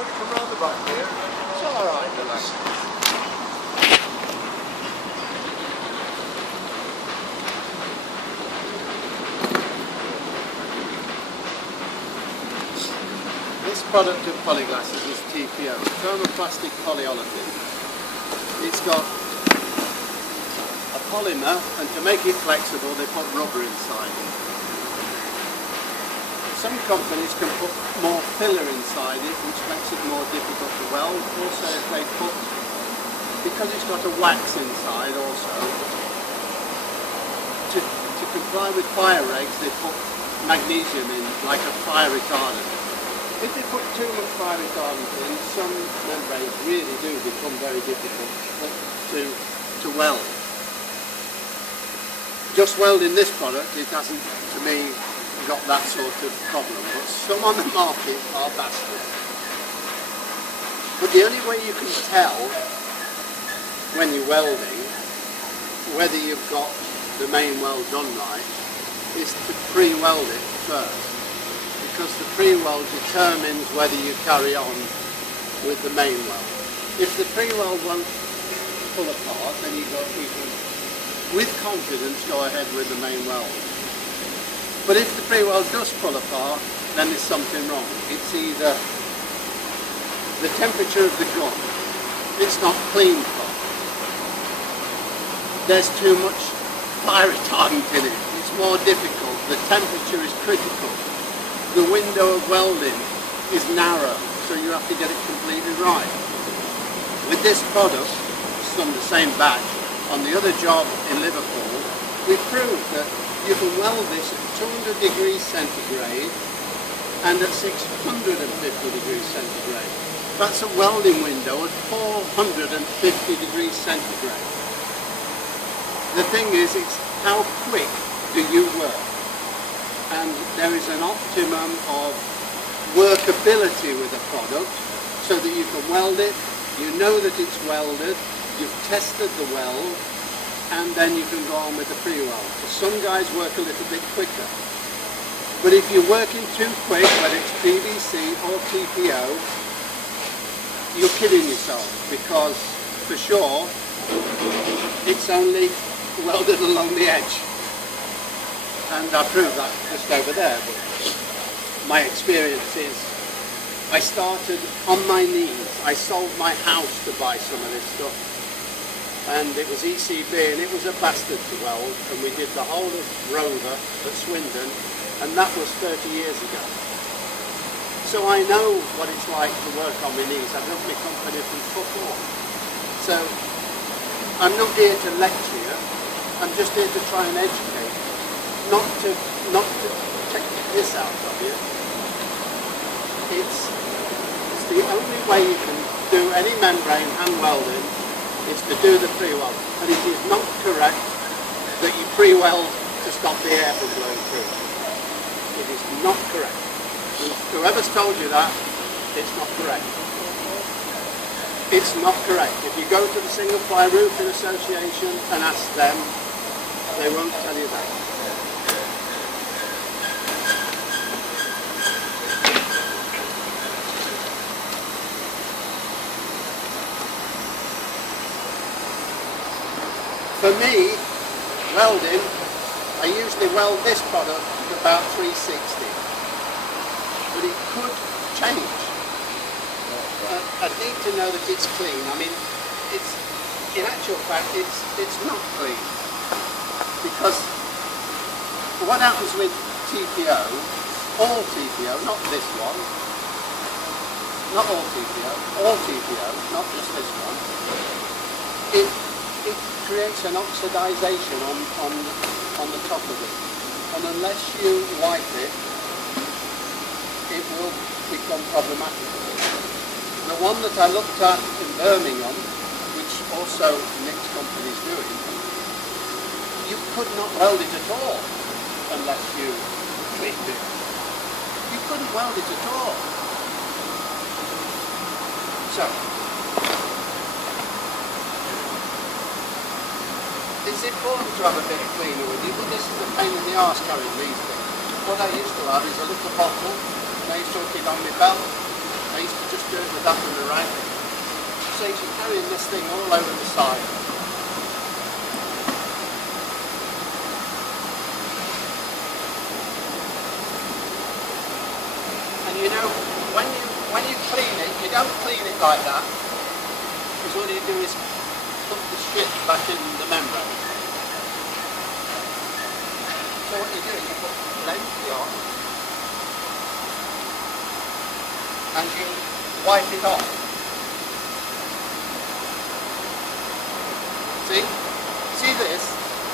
want to come round the back here? It's all right, relax. This product of polyglasses is TPO, thermoplastic polyolefin. It's got a polymer, and to make it flexible they put rubber inside it. Some companies can put more filler inside it, which makes it more difficult to weld. Also, if they put, because it's got a wax inside also, to comply with fire regs, they put magnesium in, like a fire retardant. If they put too much fire retardant in, some membranes really do become very difficult to weld. Just welding this product, it hasn't, to me, got that sort of problem, but some on the market are bastards. But the only way you can tell when you're welding whether you've got the main weld done right is to pre-weld it first, because the pre-weld determines whether you carry on with the main weld. If the pre-weld won't pull apart, then you can with confidence go ahead with the main weld. But if the pre-weld does pull apart, then there's something wrong. It's either the temperature of the gun, it's not cleaned properly, there's too much fire retardant in it, it's more difficult, the temperature is critical, the window of welding is narrow, so you have to get it completely right. With this product, from the same batch, on the other job in Liverpool, we proved that you can weld this at 200 degrees centigrade and at 650 degrees centigrade. That's a welding window at 450 degrees centigrade. The thing is, it's how quick do you work? And there is an optimum of workability with a product so that you can weld it, you know that it's welded, you've tested the weld, and then you can go on with the pre-weld. Some guys work a little bit quicker. But if you're working too quick, whether it's PVC or TPO, you're kidding yourself, because for sure it's only welded along the edge. And I proved that just over there. But my experience is I started on my knees. I sold my house to buy some of this stuff. And it was ECB, and it was a bastard to weld, and we did the whole of Rover at Swindon, and that was 30 years ago. So I know what it's like to work on my knees. I've run my company from football. So I'm not here to lecture you, I'm just here to try and educate, not to take this out of you. It's the only way you can do any membrane hand welding is to do the pre-weld, and it is not correct that you pre-weld to stop the air from blowing through. It is not correct. And whoever's told you that, it's not correct. It's not correct. If you go to the Single Ply Roofing Association and ask them, they won't tell you that. For me, welding, I usually weld this product at about 360, but it could change. I need to know that it's clean. I mean, it's, in actual fact, it's not clean, because what happens with TPO, all TPO, not this one, not all TPO, not just this one, it creates an oxidization on the top of it, and unless you wipe it, it will become problematic. The one that I looked at in Birmingham, which also Nick's company is doing, you could not weld it at all unless you cleaned it. You couldn't weld it at all. So it's important to have a bit of cleaner with you, but this is a pain in the arse carrying these things. What I used to have is a little bottle, and I used to hook it on my belt. I I used to just do it with that and the rag. So you're carrying this thing all over the side. And you know, when you clean it, you don't clean it like that, because all you do is put the shit back in the membrane. So what you do is you put plenty on, and you wipe it off. See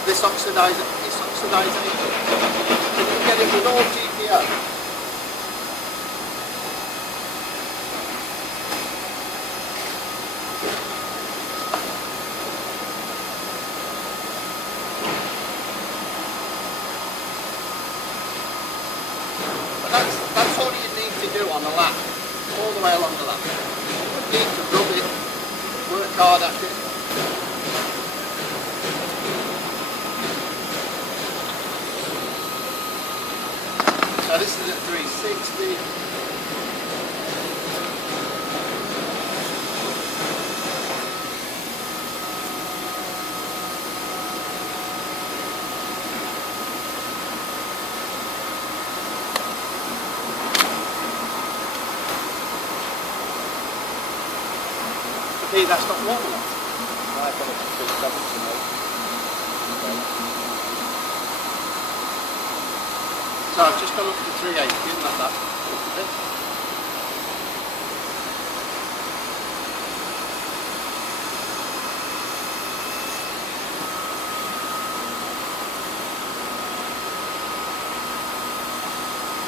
this oxidization, and you get it with all GPO. That's all you need to do on the lap, all the way along the lap. You need to rub it, work hard at it. So this is at 360. See, that's not warm enough. I thought it was 370, mate. So I've just gone up to 380, like that, a little bit.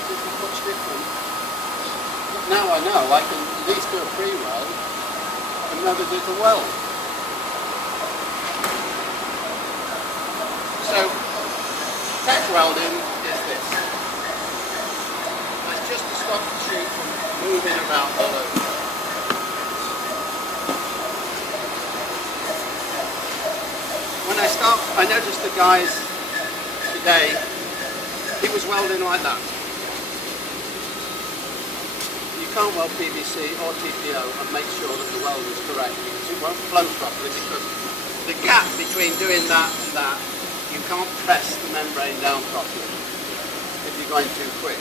This is much different. But now I know I can at least do a pre-weld and never do the weld. So, tech welding is this. It's just to stop the chute from moving about all over. When I noticed the guys today, he was welding like that. You can't weld PVC or TPO and make sure that the weld is correct, because it won't flow properly, because the gap between doing that and that, you can't press the membrane down properly if you're going too quick.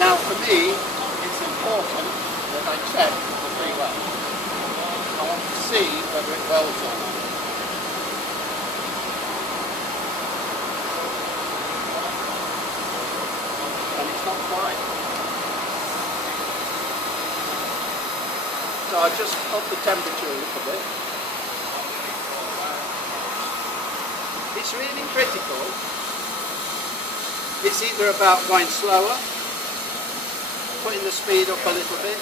Now for me, it's important that I check the pre-weld. I want to see whether it welds or not. And it's not quite. So I just up the temperature a little bit. It's really critical. It's either about going slower, putting the speed up a little bit,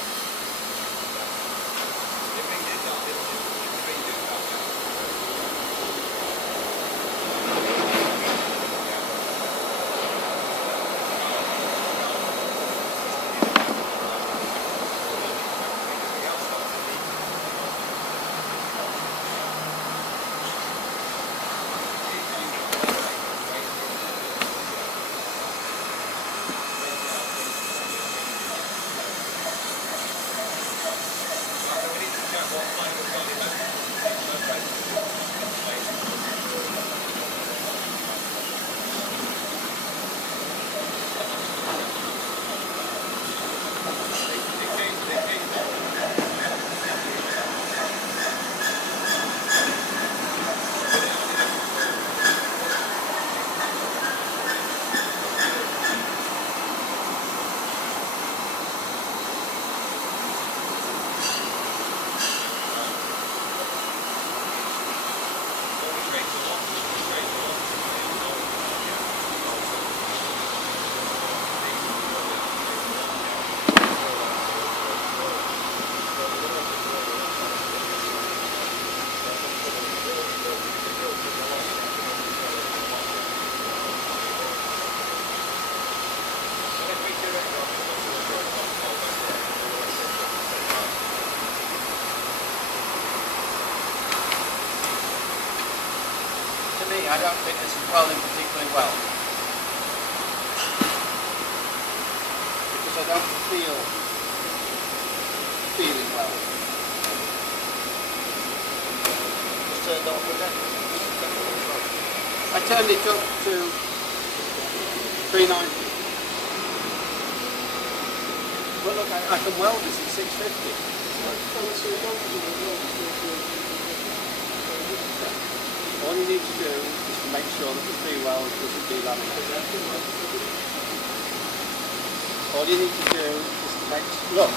me, I don't think this is welding particularly well. Because I don't feel feeling well. Just turned off again. I turned it up to 390. Well look, I can weld this at 650. All you need to do is to make sure that the pre-weld doesn't delaminate. All you need to do is to make, look,